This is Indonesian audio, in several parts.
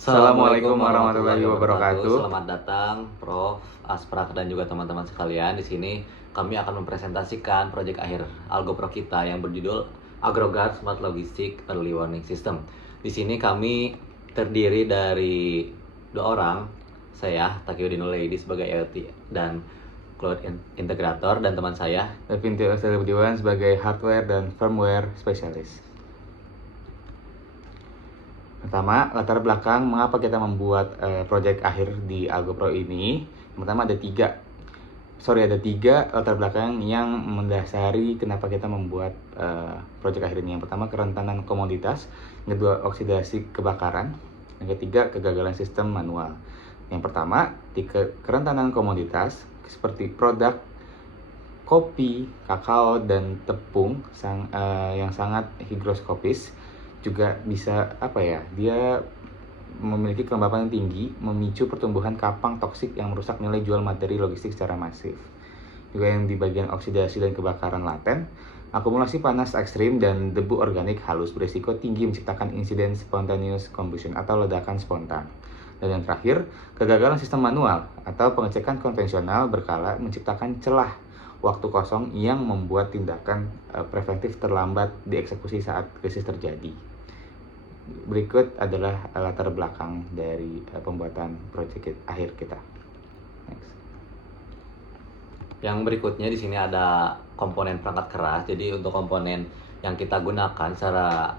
Assalamualaikum warahmatullahi wabarakatuh. Selamat datang, Prof. Asprak dan juga teman-teman sekalian. Di sini kami akan mempresentasikan proyek akhir AlgoPro kita yang berjudul AgroGuard Smart Logistic Early Warning System. Di sini kami terdiri dari dua orang, saya Takiuddin Ulaidi sebagai IoT dan Cloud Integrator, dan teman saya Devin Tio Budiwan sebagai hardware dan firmware spesialis. Pertama, latar belakang mengapa kita membuat proyek akhir di AlgoPro ini. Pertama ada tiga latar belakang yang mendasari kenapa kita membuat proyek akhir ini. Yang pertama, kerentanan komoditas. Yang kedua, oksidasi kebakaran. Yang ketiga, kegagalan sistem manual. Yang pertama, di kerentanan komoditas seperti produk kopi, kakao, dan tepung yang sangat higroskopis juga bisa dia memiliki kelembapan yang tinggi, memicu pertumbuhan kapang toksik yang merusak nilai jual materi logistik secara masif. Juga yang di bagian oksidasi dan kebakaran laten, akumulasi panas ekstrim dan debu organik halus berisiko tinggi menciptakan insiden spontaneous combustion atau ledakan spontan. Dan yang terakhir, kegagalan sistem manual atau pengecekan konvensional berkala menciptakan celah waktu kosong yang membuat tindakan preventif terlambat dieksekusi saat krisis terjadi. Berikut adalah latar belakang dari pembuatan proyek akhir kita. Next. Yang berikutnya di sini ada komponen perangkat keras. Jadi untuk komponen yang kita gunakan secara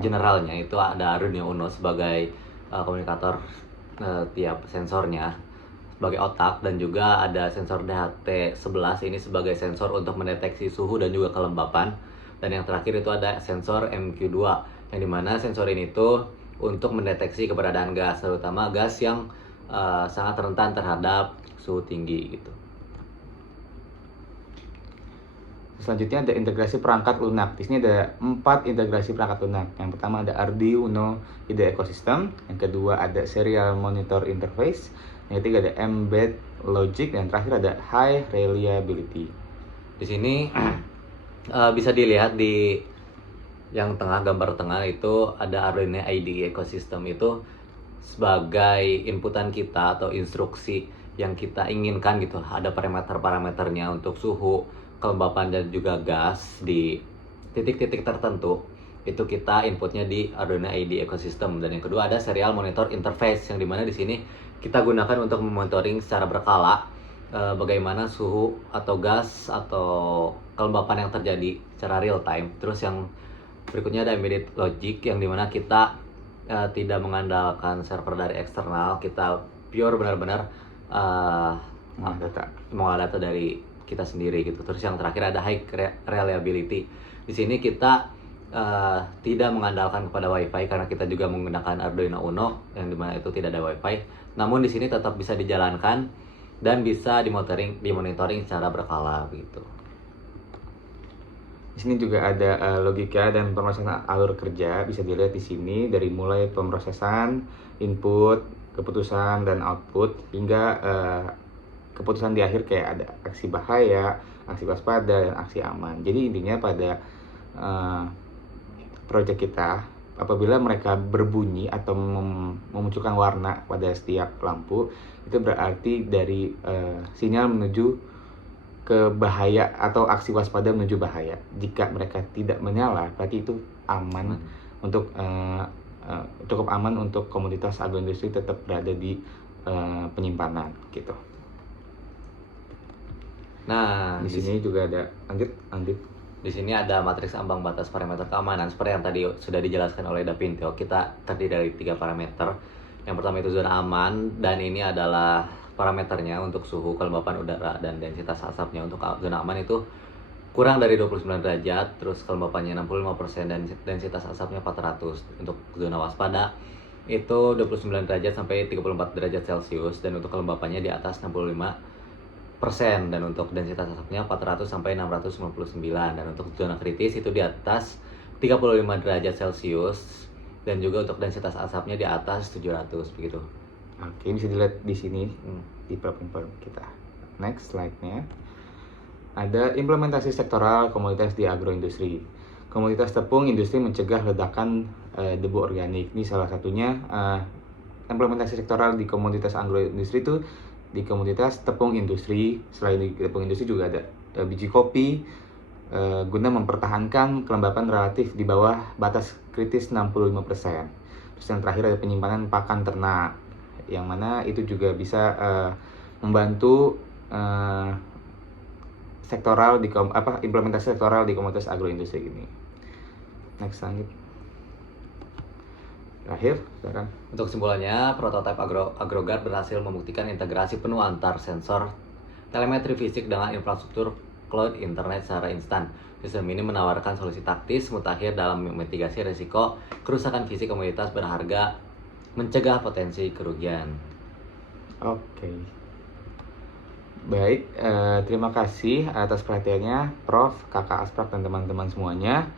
generalnya itu ada Arduino Uno sebagai komunikator tiap sensornya sebagai otak, dan juga ada sensor DHT11 ini sebagai sensor untuk mendeteksi suhu dan juga kelembapan. Dan yang terakhir itu ada sensor MQ2 yang dimana sensor ini tuh untuk mendeteksi keberadaan gas, terutama gas yang sangat rentan terhadap suhu tinggi gitu. Selanjutnya ada integrasi perangkat lunak. Di sini ada 4 integrasi perangkat lunak. Yang pertama ada Arduino IDE Ecosystem, yang kedua ada Serial Monitor Interface, yang ketiga ada Embed Logic, dan terakhir ada High Reliability. Di sini bisa dilihat di yang tengah, gambar tengah itu ada Arduino IDE Ecosystem. Itu sebagai inputan kita atau instruksi yang kita inginkan gitu. Ada parameter-parameternya untuk suhu, kelembapan, dan juga gas di titik-titik tertentu. Itu kita inputnya di Arduino IDE Ecosystem. Dan yang kedua ada Serial Monitor Interface, yang dimana di sini kita gunakan untuk memonitoring secara berkala bagaimana suhu atau gas atau kelembapan yang terjadi secara real time. Terus yang berikutnya ada Embedded Logic, yang dimana kita tidak mengandalkan server dari eksternal, kita pure benar-benar mengolah data dari kita sendiri gitu. Terus yang terakhir ada High Reliability. Di sini kita tidak mengandalkan kepada WiFi karena kita juga menggunakan Arduino Uno yang dimana itu tidak ada WiFi. Namun di sini tetap bisa dijalankan dan bisa dimonitoring secara berkala begitu. Di sini juga ada logika dan pemrosesan alur kerja, bisa dilihat di sini dari mulai pemrosesan, input, keputusan dan output hingga keputusan di akhir kayak ada aksi bahaya, aksi waspada, dan aksi aman. Jadi intinya pada proyek kita, apabila mereka berbunyi atau memunculkan warna pada setiap lampu, itu berarti dari sinyal menuju ke bahaya atau aksi waspada menuju bahaya. Jika mereka tidak menyala, berarti itu aman untuk cukup aman untuk komoditas agroindustri tetap berada di penyimpanan gitu. Nah, di sini juga ada lanjut. Di sini ada matriks ambang batas parameter keamanan seperti yang tadi sudah dijelaskan oleh Devin Tio. Kita terdiri dari 3 parameter. Yang pertama itu zona aman, dan ini adalah parameternya untuk suhu, kelembapan udara, dan densitas asapnya. Untuk zona aman itu kurang dari 29 derajat, terus kelembapannya 65%, dan densitas asapnya 400. Untuk zona waspada itu 29 derajat sampai 34 derajat Celcius, dan untuk kelembapannya di atas 65%, dan untuk densitas asapnya 400 sampai 699, dan untuk zona kritis itu di atas 35 derajat Celcius, dan juga untuk densitas asapnya di atas 700 begitu. Oke, bisa dilihat di sini di platform kita. Next slide-nya. Ada implementasi sektoral komoditas di agroindustri. Komoditas tepung industri mencegah ledakan debu organik. Ini salah satunya implementasi sektoral di komoditas agroindustri itu di komoditas tepung industri. Selain di tepung industri juga ada biji kopi, guna mempertahankan kelembapan relatif di bawah batas kritis 65%. Terus yang terakhir ada penyimpanan pakan ternak, yang mana itu juga bisa membantu sektoral di implementasi sektoral di komoditas agroindustri ini. Next, lanjut. Terakhir, sekarang. Untuk kesimpulannya, prototipe AgroGuard berhasil membuktikan integrasi penuh antar sensor, telemetri fisik dengan infrastruktur cloud internet secara instan. Sistem ini menawarkan solusi taktis mutakhir dalam memitigasi risiko kerusakan fisik komoditas berharga, mencegah potensi kerugian. Oke. Baik, terima kasih atas perhatiannya Prof, Kakak Asprak, dan teman-teman semuanya.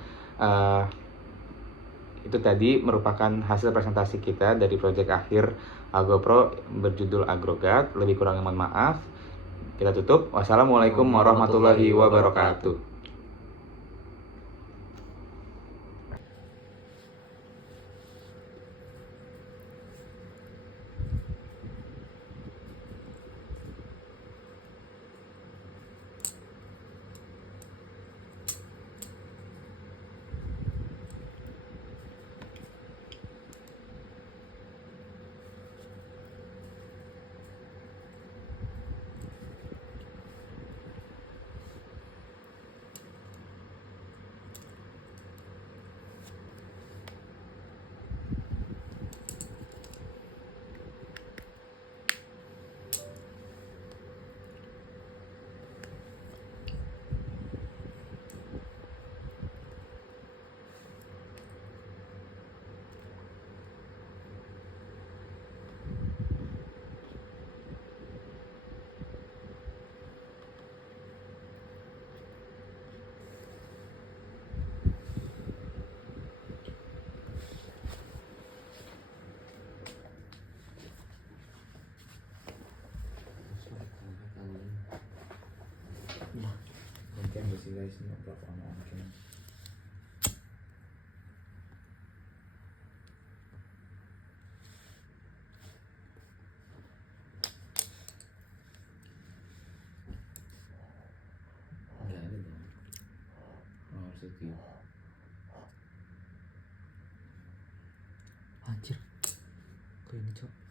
Itu tadi merupakan hasil presentasi kita dari proyek akhir AgroPro berjudul AgroGuard. Lebih kurangnya mohon maaf. Kita tutup. Wassalamualaikum warahmatullahi wabarakatuh. Anjir, kok ini cok?